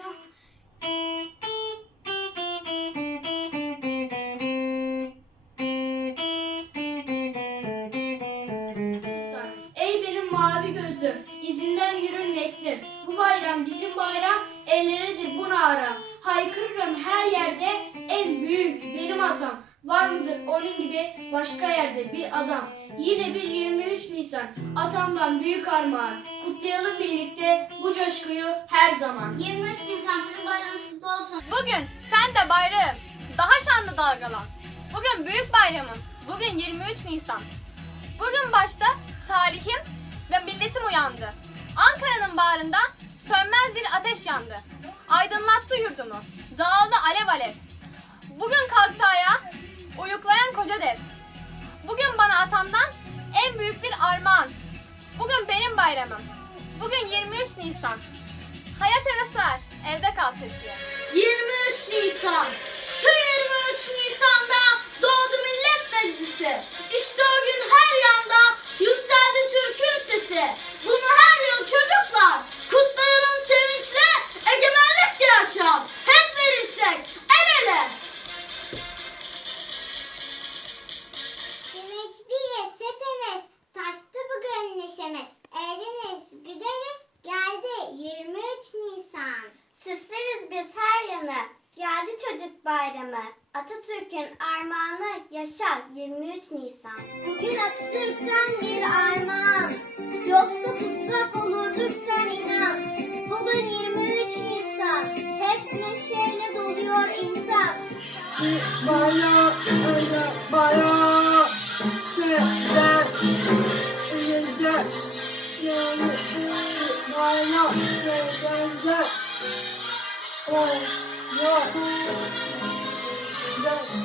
tchau. Yine bir 23 Nisan atamdan büyük armağan. Kutlayalım birlikte bu coşkuyu her zaman. 23 Nisan Türk Bayramı kutlu olsun. Bugün sen de bayrağım. Daha şanlı dalgalan. Bugün büyük bayramım. Bugün 23 Nisan. Bugün başta talihim ve milletim uyandı. Ankara'nın bağrında sönmez bir ateş yandı. Aydınlattı yurdumu. Dağıldı alev alev. Bugün kalktı ayağa uyuklayan koca dev. Bugün bana atamdan en büyük bir armağan. Bugün benim bayramım. Bugün 23 Nisan. Hayat eve sığar, evde kal Türkiye. 23 Nisan. Şu 23 Nisan'da doğdu Millet Meclisi. İşte o gün her yanda yükseldi Türk'ün bayramı. Atatürk'ün armağanı yaşa 23 Nisan. Bugün Atatürk'ten bir armağan. Yoksa tutsak olurduk sen inan. Bugün 23 Nisan. Hep neşeyle doluyor insan. Bana öyle bana güzel güzel yani bana güzel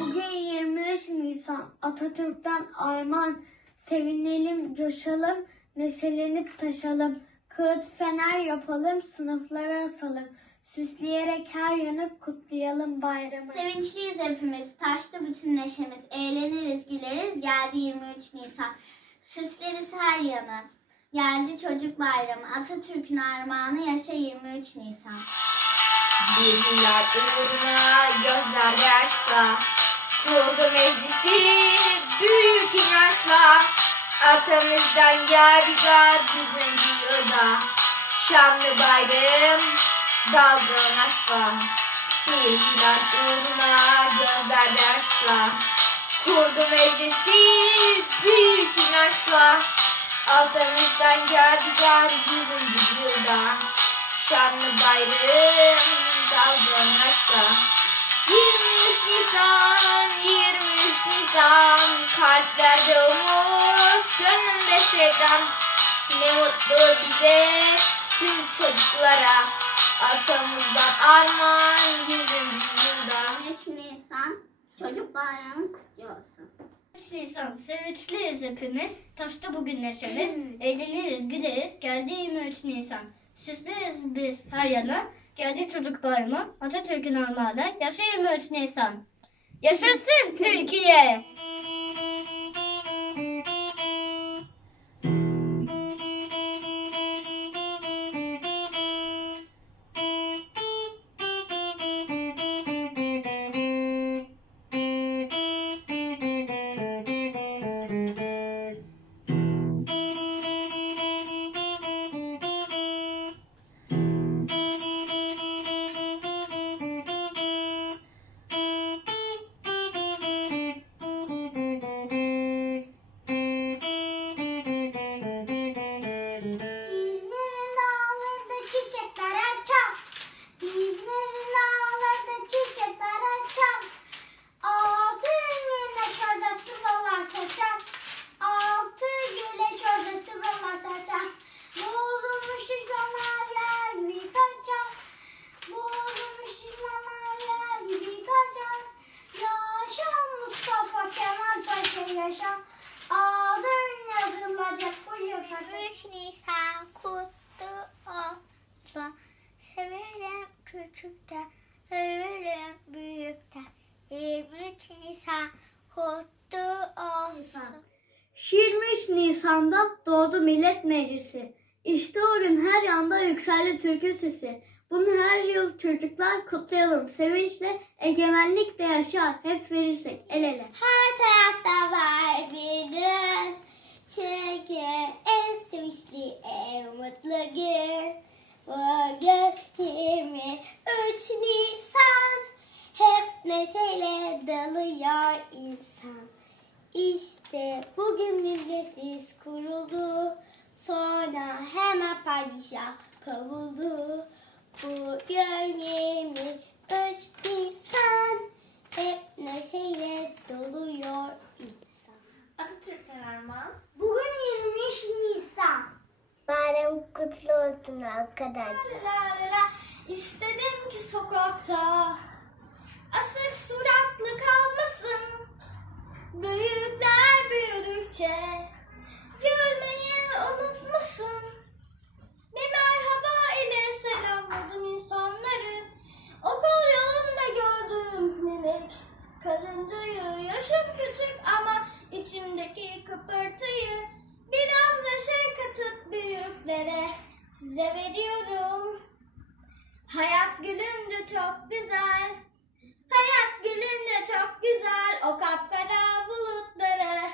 Bugün 23 Nisan Atatürk'ten armağan. Sevinelim, coşalım, neşelenip taşalım. Kağıt fener yapalım, sınıflara asalım. Süsleyerek her yanı kutlayalım bayramı. Sevinçliyiz hepimiz. Taştı bütün neşemiz. Eğleniriz, güleriz. Geldi 23 Nisan. Süsleriz her yanı. Geldi çocuk bayramı. Atatürk'ün armağanı yaşa 23 Nisan. Bilgiler uğruna gözlerde aşkla Kurdu meclisi büyük inançla. Atamızdan yadigar bizim yılda. Şanlı bayram dalgalan aşkla. Bilgiler uğruna gözlerde aşkla Kurdu meclisi büyük inançla. Atamızdan yadigar yüzüncü yılda. Şanlı bayrağım dalgalan aşkla 23 Nisan, 23 Nisan Kalplerde umut, gönlümde sevdam Ne mutlu bize, tüm çocuklara Atamızdan armağan yılda 23 Nisan çocuk bayramı kutlu olsun. 23 Nisan sevinçliyiz hepimiz. Taşta bugün neşemiz. Eğleniriz, güleriz. Geldi 23 Nisan. Süsleriz biz her yanı. Geldi çocuk bayramı. Atatürk'ün armağanı. Yaşa 23 Nisan. Yaşasın Türkiye. 3 Nisan kutlu olsun. Severim küçükte, ölürüm büyükte. 23 Nisan kutlu olsun. 23 Nisan'da doğdu Millet Meclisi. İşte o gün her yanda yükseldi Türk'ün sesi. Bunu her yıl çocuklar kutlayalım. Sevinçle egemenlik de yaşar. Hep verirsek el ele. Her tarafta var bir gün. Çünkü en sevinçli, en mutlu gün. Bugün 23 Nisan. neşeyle dalıyor insan. İşte bugün müjdesiz kuruldu. Sonra hemen padişah kovuldu. Bugün 23 Nisan. Hep neşeyle doluyor. Atatürk'ten armağan. Bugün 23 Nisan. Bayram kutlu olsun arkadaşlar. La la la. İstedim ki sokakta asık suratlı size veriyorum. Hayat gülünce çok güzel. Hayat gülünce çok güzel. O kapkara bulutları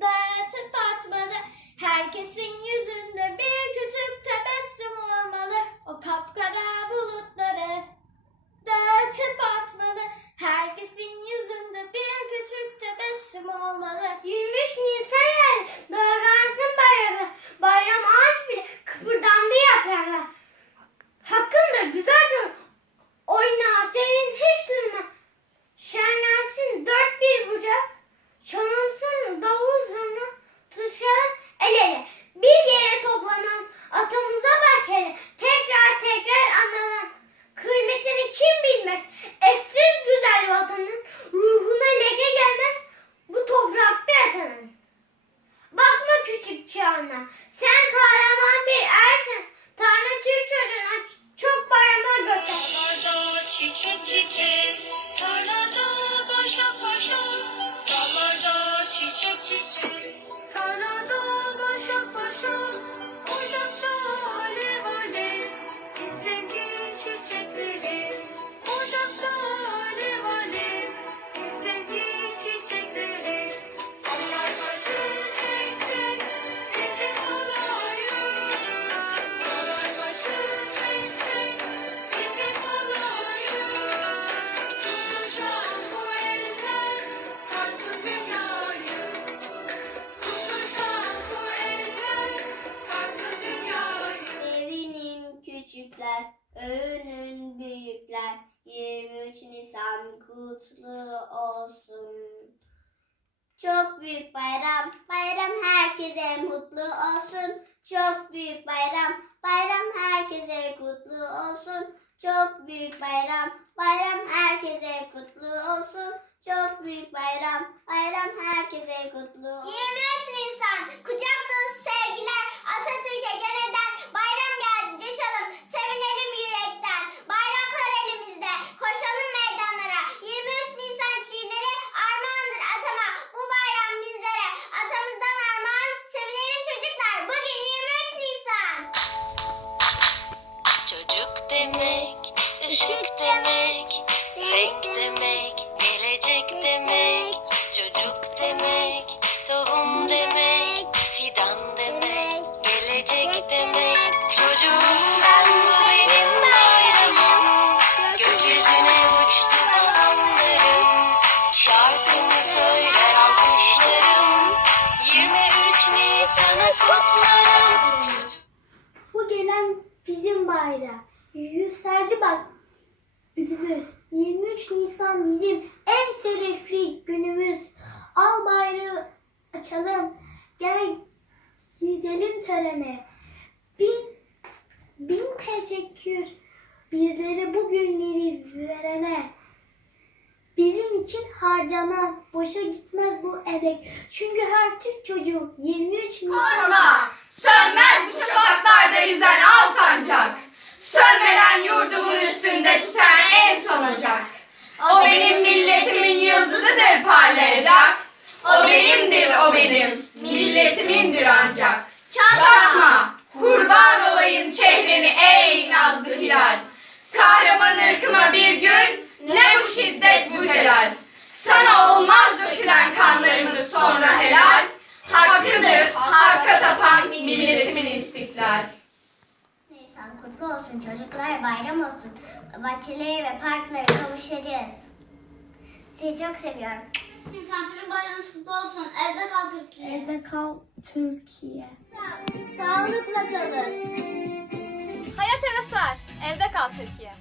dayatıp atmalı. Herkesin yüzünde bir küçük tebessüm olmalı. O kapkara bulutları dayatıp atmalı. Herkesin yüzünde bir küçük tebessüm Chichi. Çok büyük bayram, bayram herkese mutlu olsun. Çok büyük bayram, bayram herkese kutlu olsun. Çok büyük bayram, bayram herkese kutlu olsun. Çok büyük bayram, bayram herkese kutlu olsun. 23 Nisan, kucak dolusu sevgiler. Atatürk'e yeniden Bu gelen bizim bayram. Yükseldi bak günümüz. 23 Nisan bizim en şerefli günümüz. Al bayrağı açalım. Gel gidelim törene. Bin, bin teşekkür bizlere bu günleri verene. Bizim için harcanan boşa gitmez bu emek. Çünkü her Türk çocuğu 23 Nisan... Korkma, sönmez bu şafaklarda yüzen al sancak. Sönmeden yurdumun üstünde tüten en son ocak. O benim milletimin yıldızıdır parlayacak. O benimdir o benim, milletimindir ancak. Çatma, kurban olayım çehreni ey nazlı hilal. Kahraman ırkıma bir gün, ne bu şiddet bu celal. Sana olmaz dökülen kanlarımız sonra helal. Hakkıdır hakka tapan milletimin istiklal. Nisan kutlu olsun çocuklar bayram olsun. Bahçeleri ve parklara kavuşacağız. Sizi çok seviyorum. Nisan çocuk bayramınız kutlu olsun. Evde kal Türkiye. Evde kal Türkiye. Sağlıkla kalın. Hayat eve sar. Evde kal Türkiye.